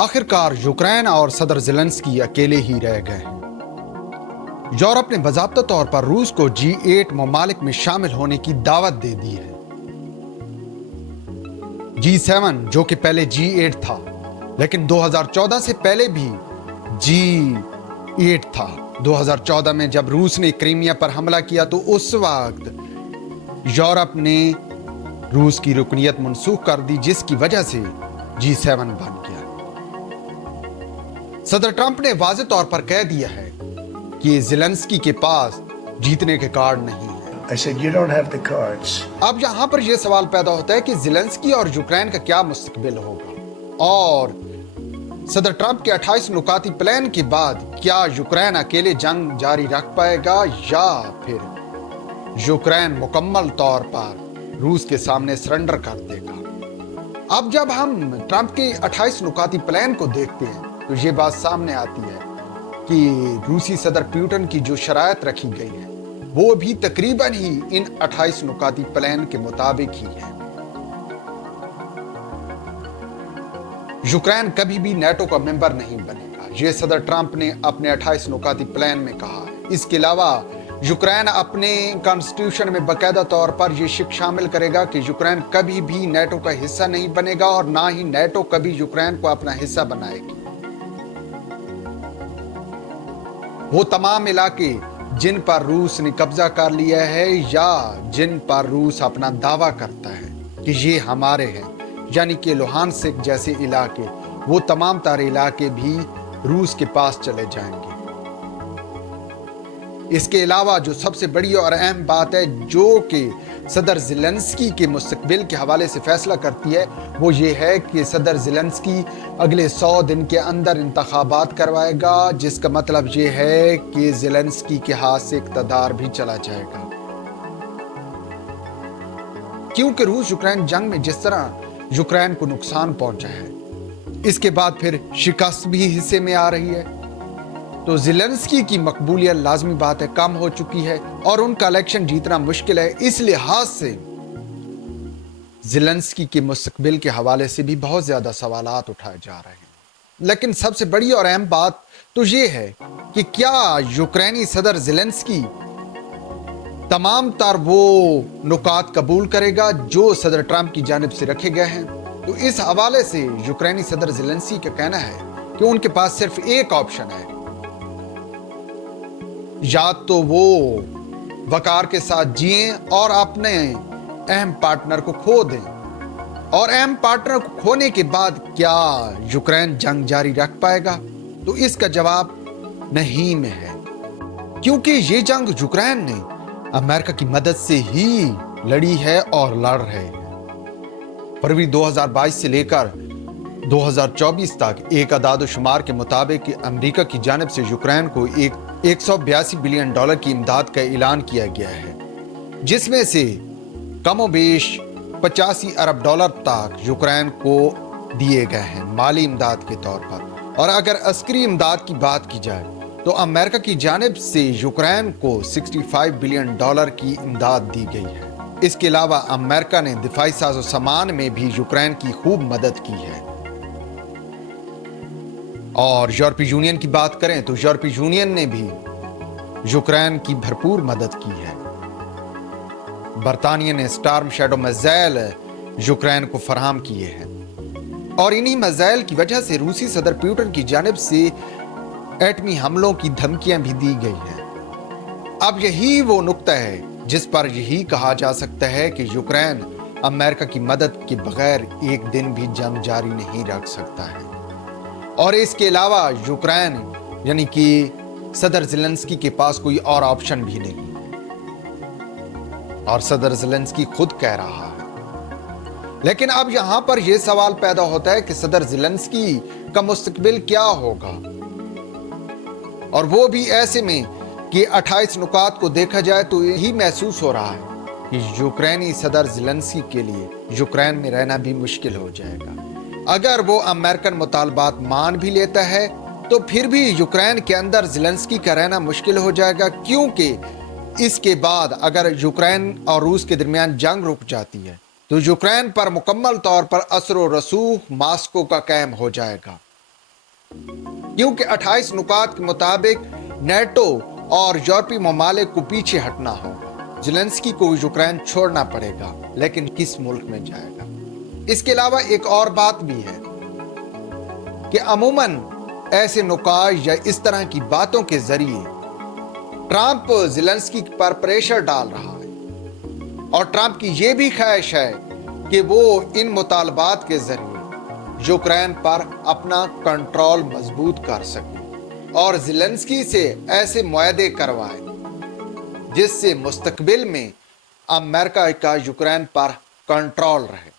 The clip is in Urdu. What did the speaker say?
آخرکار یوکرین اور صدر زیلنسکی اکیلے ہی رہ گئے ہیں۔ یورپ نے باضابطہ طور پر روس کو G8 ممالک میں شامل ہونے کی دعوت دے دی ہے۔ G7 جو کہ پہلے G8 تھا، لیکن 2014 سے پہلے بھی G8 تھا۔ 2014 میں جب روس نے کریمیا پر حملہ کیا تو اس وقت یورپ نے روس کی رکنیت منسوخ کر دی، جس کی وجہ سے G7 بن گیا۔ صدر ٹرمپ نے واضح طور پر کہہ دیا ہے کہ زیلنسکی کے پاس جیتنے کے کارڈ نہیں ہیں۔ I said, you don't have the cards. اب یہاں پر یہ سوال پیدا ہوتا ہے کہ زیلنسکی اور یوکرین کا کیا مستقبل ہوگا، اور صدر ٹرمپ کے 28 نکاتی پلان کے بعد کیا یوکرین اکیلے جنگ جاری رکھ پائے گا یا پھر یوکرین مکمل طور پر روس کے سامنے سرنڈر کر دے گا۔ اب جب ہم ٹرمپ کے 28 نکاتی پلان کو دیکھتے ہیں تو یہ بات سامنے آتی ہے کہ روسی صدر پیوٹن کی جو شرائط رکھی گئی ہے وہ بھی تقریباً ہی ان 28 نکاتی پلان کے مطابق ہی ہے۔ یوکرین کبھی بھی نیٹو کا ممبر نہیں بنے گا، یہ صدر ٹرمپ نے اپنے 28 نکاتی پلان میں کہا ہے۔ اس کے علاوہ یوکرین اپنے کانسٹیٹیوشن میں باقاعدہ طور پر یہ شک شامل کرے گا کہ یوکرین کبھی بھی نیٹو کا حصہ نہیں بنے گا، اور نہ ہی نیٹو کبھی یوکرین کو اپنا حصہ بنائے گی۔ وہ تمام علاقے جن پر روس نے قبضہ کر لیا ہے یا جن پر روس اپنا دعویٰ کرتا ہے کہ یہ ہمارے ہیں، یعنی کہ لوہانسک جیسے علاقے، وہ تمام تر علاقے بھی روس کے پاس چلے جائیں گے۔ اس کے علاوہ جو سب سے بڑی اور اہم بات ہے جو کہ صدر زیلنسکی کے مستقبل کے حوالے سے فیصلہ کرتی ہے، وہ یہ ہے کہ صدر زیلنسکی اگلے 100 دن کے اندر انتخابات کروائے گا، جس کا مطلب یہ ہے کہ زیلنسکی کے ہاتھ سے اقتدار بھی چلا جائے گا۔ کیونکہ روس یوکرین جنگ میں جس طرح یوکرین کو نقصان پہنچا ہے، اس کے بعد پھر شکست بھی حصے میں آ رہی ہے، تو زیلنسکی کی مقبولیت لازمی بات ہے کم ہو چکی ہے، اور ان کا الیکشن جیتنا مشکل ہے۔ اس لحاظ سے زیلنسکی کے مستقبل کے حوالے سے بھی بہت زیادہ سوالات اٹھائے جا رہے ہیں۔ لیکن سب سے بڑی اور اہم بات تو یہ ہے کہ کیا یوکرینی صدر زیلنسکی تمام تر وہ نکات قبول کرے گا جو صدر ٹرمپ کی جانب سے رکھے گئے ہیں؟ تو اس حوالے سے یوکرینی صدر زیلنسکی کا کہنا ہے کہ ان کے پاس صرف ایک آپشن ہے، یا تو وہ وقار کے ساتھ جئیں اور اپنے اہم پارٹنر کو کھو دیں، اور اہم پارٹنر کو کھونے کے بعد کیا یوکرین جنگ جاری رکھ پائے گا؟ تو اس کا جواب نہیں میں ہے، کیونکہ یہ جنگ یوکرین نے امریکہ کی مدد سے ہی لڑی ہے اور لڑ رہے ہیں۔ فروری 2022 سے لے کر 2024 تک ایک اعداد و شمار کے مطابق امریکہ کی جانب سے یوکرین کو $182 بلین کی امداد کا اعلان کیا گیا ہے، جس میں سے کم و بیش $85 ارب تک یوکرین کو دیے گئے ہیں مالی امداد کے طور پر، اور اگر عسکری امداد کی بات کی جائے تو امریکہ کی جانب سے یوکرین کو $65 بلین کی امداد دی گئی ہے۔ اس کے علاوہ امریکہ نے دفاعی ساز و سامان میں بھی یوکرین کی خوب مدد کی ہے۔ اور یورپی یونین کی بات کریں تو یورپی یونین نے بھی یوکرین کی بھرپور مدد کی ہے۔ برطانیہ نے سٹارم شیڈو میزائل یوکرین کو فراہم کیے ہیں، اور انہی میزائل کی وجہ سے روسی صدر پیوٹن کی جانب سے ایٹمی حملوں کی دھمکیاں بھی دی گئی ہیں۔ اب یہی وہ نقطہ ہے جس پر یہی کہا جا سکتا ہے کہ یوکرین امریکہ کی مدد کے بغیر ایک دن بھی جنگ جاری نہیں رکھ سکتا ہے، اور اس کے علاوہ یوکرین یعنی کہ صدر زیلنسکی کے پاس کوئی اور آپشن بھی نہیں، اور صدر زیلنسکی خود کہہ رہا ہے۔ لیکن اب یہاں پر یہ سوال پیدا ہوتا ہے کہ صدر زیلنسکی کا مستقبل کیا ہوگا، اور وہ بھی ایسے میں کہ 28 نکات کو دیکھا جائے تو یہی محسوس ہو رہا ہے کہ یوکرینی صدر زیلنسکی کے لیے یوکرین میں رہنا بھی مشکل ہو جائے گا۔ اگر وہ امریکن مطالبات مان بھی لیتا ہے تو پھر بھی یوکرین کے اندر زیلنسکی کا رہنا مشکل ہو جائے گا، کیونکہ اس کے بعد اگر یوکرین اور روس کے درمیان جنگ رک جاتی ہے تو یوکرین پر مکمل طور پر اثر و رسوخ ماسکو کا قائم ہو جائے گا، کیونکہ 28 نکات کے مطابق نیٹو اور یورپی ممالک کو پیچھے ہٹنا ہوگا۔ زیلنسکی کو یوکرین چھوڑنا پڑے گا، لیکن کس ملک میں جائے گا؟ اس کے علاوہ ایک اور بات بھی ہے کہ عموماً ایسے نکات یا اس طرح کی باتوں کے ذریعے ٹرمپ زیلنسکی پر پریشر ڈال رہا ہے، اور ٹرمپ کی یہ بھی خواہش ہے کہ وہ ان مطالبات کے ذریعے یوکرین پر اپنا کنٹرول مضبوط کر سکے اور زیلنسکی سے ایسے معاہدے کروائے جس سے مستقبل میں امریکہ کا یوکرین پر کنٹرول رہے۔